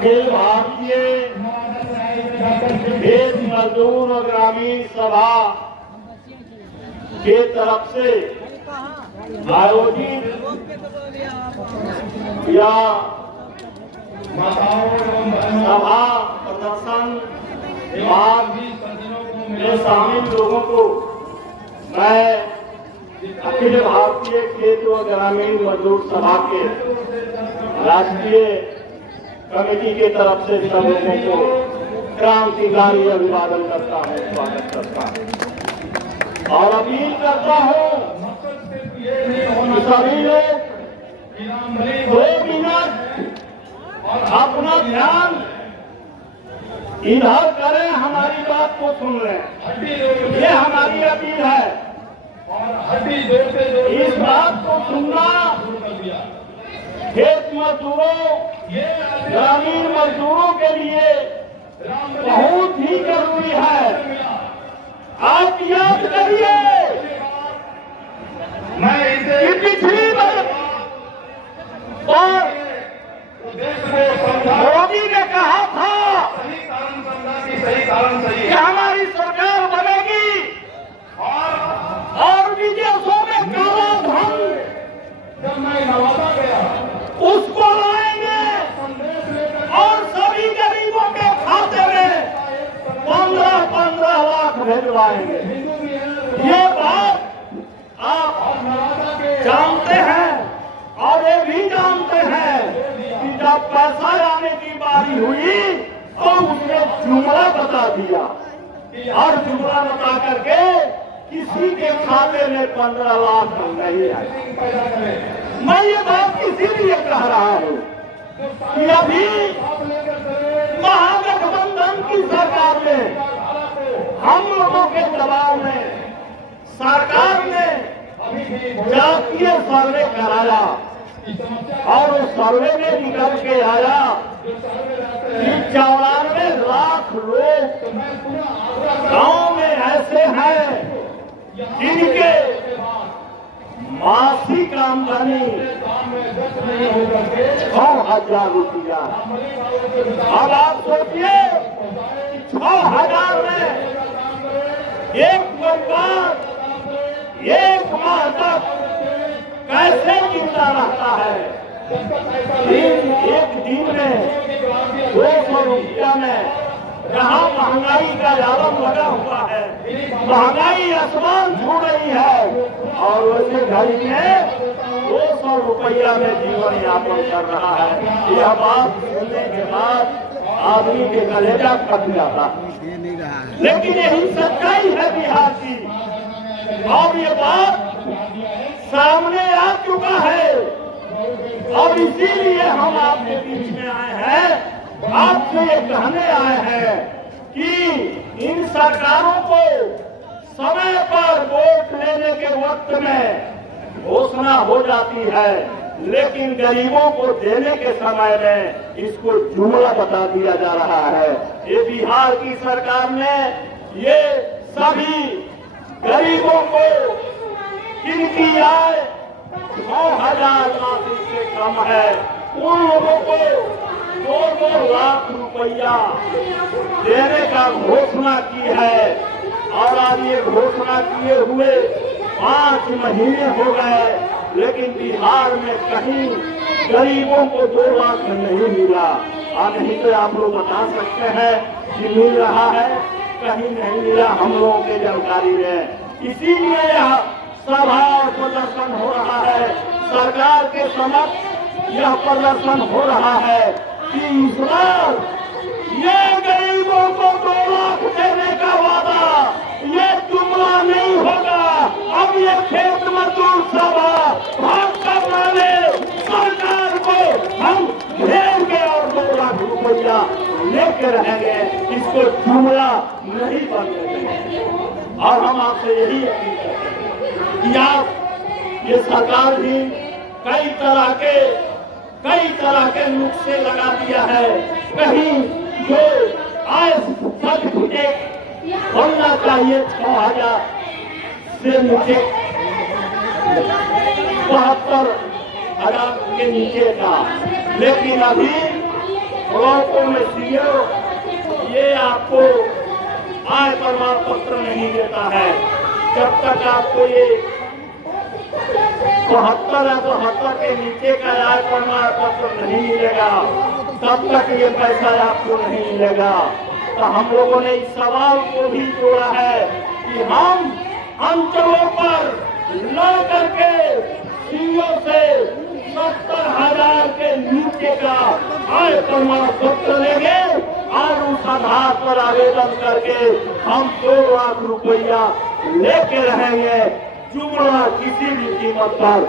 अखिल भारतीय खेत मजदूर और ग्रामीण सभा के तरफ से आयोजित या सभा प्रदर्शन में शामिल लोगों को मैं अखिल भारतीय खेत व ग्रामीण मजदूर सभा के राष्ट्रीय कमेटी के तरफ से सब लोगों को क्रांतिकारी अभिवादन करता हूँ, स्वागत करता हूँ और अपील करता हूँ कि सभी लोग 2 मिनट अपना ध्यान इधर करें, हमारी बात को सुन लें। ये हमारी अपील है। इस बात को सुनना खेत मजदूरों, ग्रामीण मजदूरों के लिए बहुत ही जरूरी है। आप याद करिए कि पिछली बार मोदी ने कहा था कि हमारी सरकार बनेगी और विदेशों में काला धन उसको लाएंगे और सभी गरीबों के खाते में 15-15 लाख भेजवाएंगे। ये बात आप जानते हैं और ये भी जानते हैं कि जब पैसा आने की बारी हुई तो उसने जुमला बता दिया और जुमला बता करके किसी के खाते में 15 लाख नहीं आए। मैं ये बात इसीलिए कह रहा हूँ कि अभी महागठबंधन की सरकार में हम लोगों के दबाव में सरकार ने जातीय सर्वे कराया और उस सर्वे में निकल के आया कि 94 लाख लोग गांव में ऐसे हैं जिनके मासिक आमदनी 6,000 रुपया। अब आप सोचिए 6,000 में एक परिवार एक माह तक कैसे जिंदा रहता है। एक दिन में 200 रुपया में जहाँ महंगाई का आलम लगा हुआ है, महंगाई आसमान छू रही है और वैसे घड़ी में 200 रुपया में जीवन यापन कर रहा है। यह बात सुनने के बाद आदमी के कलेजा फट जाता है, लेकिन यही सच्चाई है बिहार की और ये बात सामने आ चुका है। और इसीलिए हम आपके बीच में आए हैं, आपसे ये कहने आए हैं कि इन सरकारों को समय पर वोट लेने के वक्त में घोषणा हो जाती है, लेकिन गरीबों को देने के समय में इसको जुमला बता दिया जा रहा है। ये बिहार की सरकार ने ये सभी गरीबों को जिनकी आय 9,000 मासिक से कम है उन लोगों को 2 लाख रुपया देने का घोषणा की है। और आज ये घोषणा किए हुए 5 महीने हो गए, लेकिन बिहार में कहीं गरीबों को 2 लाख नहीं मिला। और नहीं तो आप लोग बता सकते हैं कि मिल रहा है, कहीं नहीं मिला हम लोगों के जानकारी में। इसीलिए यह सभा और प्रदर्शन हो रहा है, सरकार के समक्ष यह प्रदर्शन हो रहा है कि इस बार ये गरीबों को 2 लाख देने का वादा ये जुमला नहीं होगा। अब ये खेत मजदूर सभा भाजपा वाले सरकार को हम घेरेंगे और 2 लाख रुपया लेके रहेंगे, इसको जुमला नहीं बनने देंगे। और हम आपसे यही अपील करते हैं कि आप ये सरकार भी कई तरह के नुस्खे लगा दिया है। कहीं जो आय सर्टिफिकेट होना चाहिए 6,000 से नीचे 72,000 के नीचे का, लेकिन अभी ब्लॉकों में सीओ ये आपको आय प्रमाण पत्र नहीं देता है। जब तक आपको ये 72 या 72 के नीचे का आय प्रमाण पत्र नहीं मिलेगा, तब तक ये पैसा आपको नहीं मिलेगा। तो हम लोगों ने इस सवाल को भी जोड़ा है कि हम अंचलों पर लड़ करके सीओ से 70,000 के नीचे का आय प्रमाण पत्र लेंगे और उस आधार पर आवेदन करके हम 2 लाख रुपया लेके रहेंगे। जुमला किसी भी कीमत पर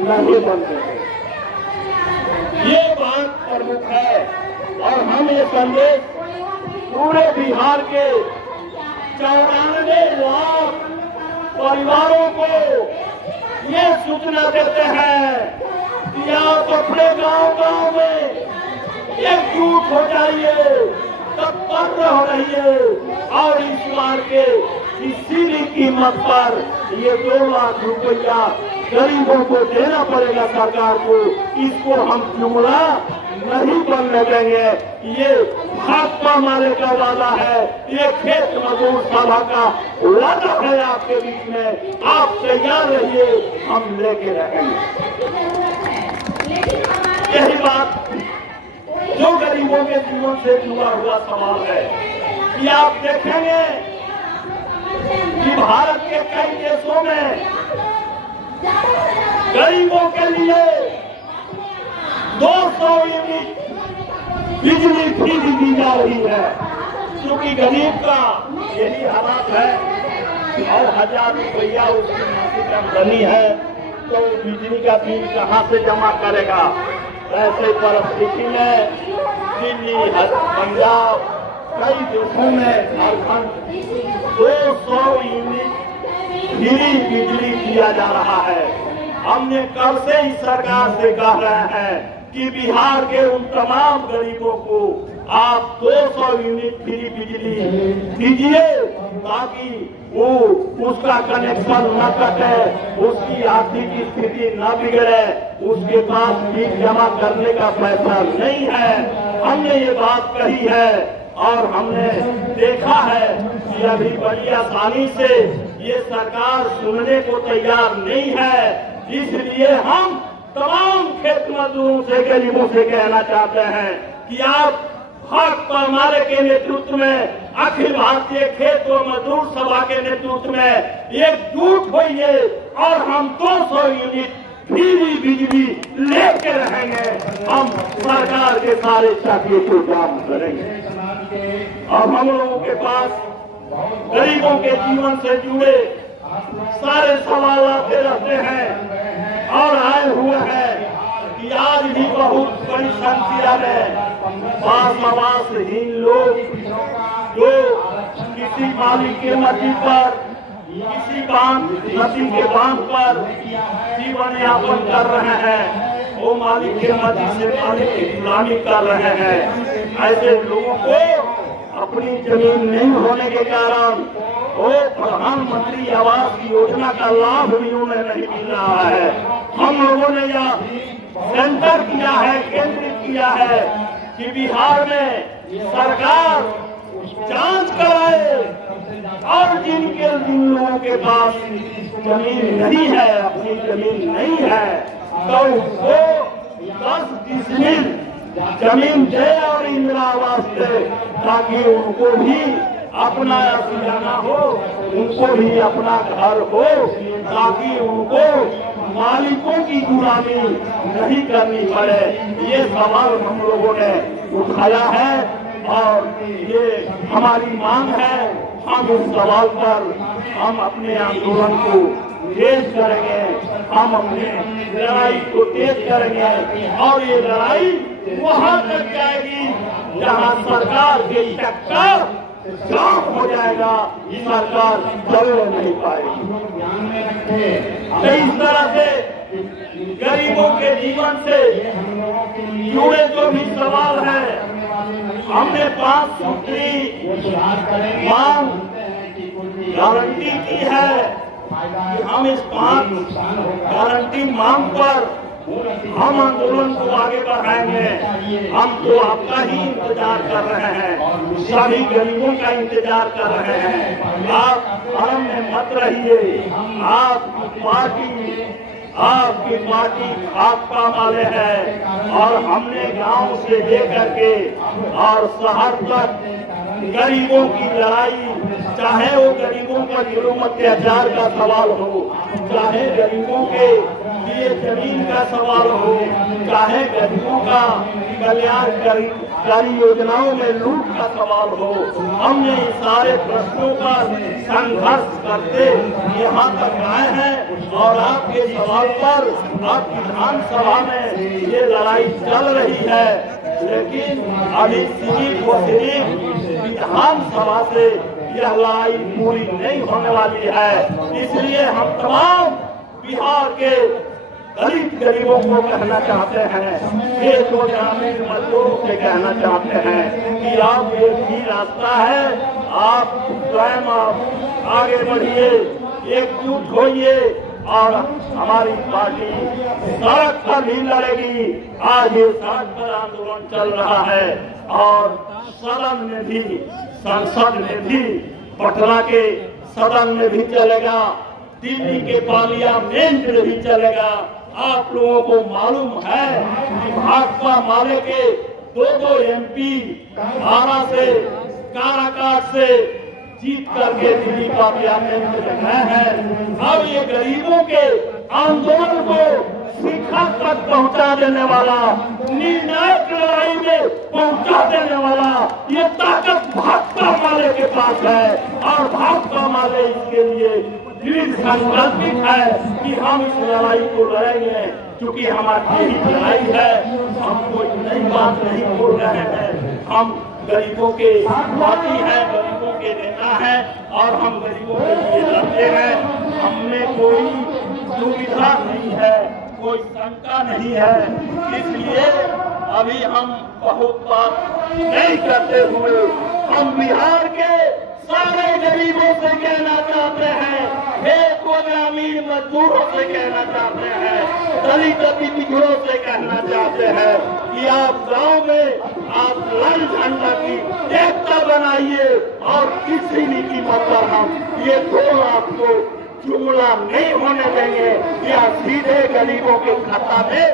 नहीं बनेंगे। ये बात प्रमुख है और हम ये संदेश पूरे बिहार के 94 लाख परिवारों को ये सूचना देते हैं कि आप अपने गांव-गांव में एकजुट हो जाइए, तत्पर हो रहिए और इस बार के किसी भी कीमत पर ये 2 लाख रुपया गरीबों को देना पड़ेगा सरकार को। इसको हम जुमला नहीं बनने देंगे। ये भाजपा मारे का वादा है, ये खेत मजदूर सभा का वादा है आपके बीच में। आप तैयार रहिए, हम लेके रहेंगे। यही बात जो गरीबों के जीवन से जुड़ा हुआ सवाल है कि आप देखेंगे कि भारत के कई देशों में गरीबों के लिए 200 यूनिट बिजली फ्री दी जा रही है, क्योंकि गरीब का यही हालात है और 1000 रुपया उसकी मासिक आमदनी है तो बिजली का बिल कहाँ से जमा करेगा। ऐसे परिस्थिति में दिल्ली, पंजाब, कई देशों में झारखंड 200 यूनिट फ्री बिजली दिया जा रहा है। हमने कब से इस सरकार से कह रहे हैं कि बिहार के उन तमाम गरीबों को आप 200 यूनिट फ्री बिजली दीजिए ताकि वो उसका कनेक्शन न कटे, उसकी आर्थिक स्थिति न बिगड़े, उसके पास बिल जमा करने का पैसा नहीं है। हमने ये बात कही है और हमने देखा है कि अभी बड़ी आसानी से ये सरकार सुनने को तैयार नहीं है। इसलिए हम तमाम खेत मजदूरों से, गरीबों से कहना चाहते हैं कि आप भाजपा माले के नेतृत्व में, अखिल भारतीय खेत व मजदूर सभा के नेतृत्व में एकजुट होइए और हम 200 यूनिट फ्री बिजली लेके रहेंगे। हम सरकार के सारे चाकरी को जाम करेंगे। अब हम लोगों के पास गरीबों के जीवन से जुड़े सारे सवाल आते रहते हैं और आए हुए हैं कि आज भी बहुत बड़ी संख्या में आवासहीन लोग जो किसी मालिक के मर्जी पर, किसी बांध, नदी के बांध पर जीवन यापन कर रहे हैं, वो मालिक के मर्जी से मालिक की गुलामी कर रहे हैं। ऐसे लोगों को अपनी जमीन नहीं होने के कारण वो प्रधानमंत्री आवास योजना का लाभ भी उन्हें नहीं मिल रहा है। हम लोगों ने यह सेंटर किया है, केंद्रित किया है कि बिहार में सरकार जांच कराए और जिन लोगों के पास जमीन नहीं है, अपनी जमीन नहीं है, तो वो 10 डिसमिल जमीन दे और इंदिरा आवास दे ताकि उनको भी अपना खजाना हो, उनको भी अपना घर हो, ताकि उनको मालिकों की गुलामी नहीं करनी पड़े। ये सवाल हम लोगों ने उठाया है और ये हमारी मांग है। हम इस सवाल पर हम अपने आंदोलन को तेज करेंगे, हम अपने लड़ाई को तेज करेंगे और ये लड़ाई वहां तक जाएगी जहां सरकार के चक्कर जाम हो जाएगा, सरकार चल नहीं पाएगी। तो इस तरह से गरीबों के जीवन से जुड़े जो भी सवाल है, हमने 5 सूत्री मांग गारंटी की है कि हम इस 5 गारंटी मांग पर हम आंदोलन को आगे बढ़ाएंगे। हम तो आपका ही इंतजार कर रहे हैं, सभी गरीबों का इंतजार कर रहे हैं। आप आराम में मत रहिए। आपकी पार्टी भाकपा वाले हैं और हमने गांव से लेकर के और शहर तक गरीबों की लड़ाई, चाहे वो गरीबों का जुल्म अत्याचार का सवाल हो, चाहे गरीबों के लिए जमीन का सवाल हो, चाहे गरीबों का कल्याणकारी योजनाओं में लूट का सवाल हो, हमने इन सारे प्रश्नों पर संघर्ष करते यहाँ तक आए हैं। और आपके सवाल पर अब विधानसभा में ये लड़ाई चल रही है, लेकिन अभी सिर्फ और सिर्फ विधानसभा से यह लड़ाई पूरी नहीं होने वाली है। इसलिए हम तमाम बिहार के दलित गरीबों को कहना चाहते हैं, देश व ग्रामीण मजदूरों से कहना चाहते हैं कि आप एक ही रास्ता है, आप स्वयं आगे बढ़िए, एकजुट होइए और हमारी पार्टी सड़क पर भी लड़ेगी। आज ये सड़क पर आंदोलन चल रहा है और सदन में भी, संसद में भी, पटना के सदन में भी चलेगा, दिल्ली के पार्लियामेंट में भी चलेगा। आप लोगों को मालूम है कि भाकपा माले के दो MP आरा से, काराकाट से जीत करके दिल्ली पार्लियामेंट में गए हैं। अब ये गरीबों के आंदोलन को शिखर तक पहुंचा देने वाला, निर्णायक लड़ाई में पहुंचा देने वाला ये ताकत भाकपा माले के पास है और भाकपा माले इसके लिए दृढ़ संकल्पित है कि हम इस लड़ाई को लड़ेंगे। क्योंकि हमारी यही लड़ाई है, हम कोई नई बात नहीं बोल रहे हैं। हम गरीबों के पार्टी है, गरीबों के नेता हैं और हम गरीबों के लिए लड़ते हैं। हमें कोई दुविधा नहीं है, कोई शंका नहीं है। इसलिए अभी हम बहुत बात नहीं करते हुए हम बिहार के सारे गरीबों से कहना चाहते हैं, देश व ग्रामीण मजदूरों से कहना चाहते हैं, दलित पिछड़ों से कहना चाहते हैं कि आप गांव में आप लाल झंडा की एकता बनाइए और किसी भी कीमत पर हम ये 2 लाख को जुमला नहीं होने देंगे। या सीधे गरीबों के खाता में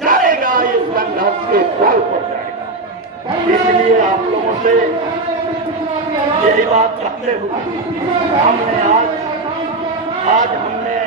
जाएगा, ये संघर्ष के फल पर जाएगा। इसलिए आप लोगों से यही बात कहते हुए हमने आज हमने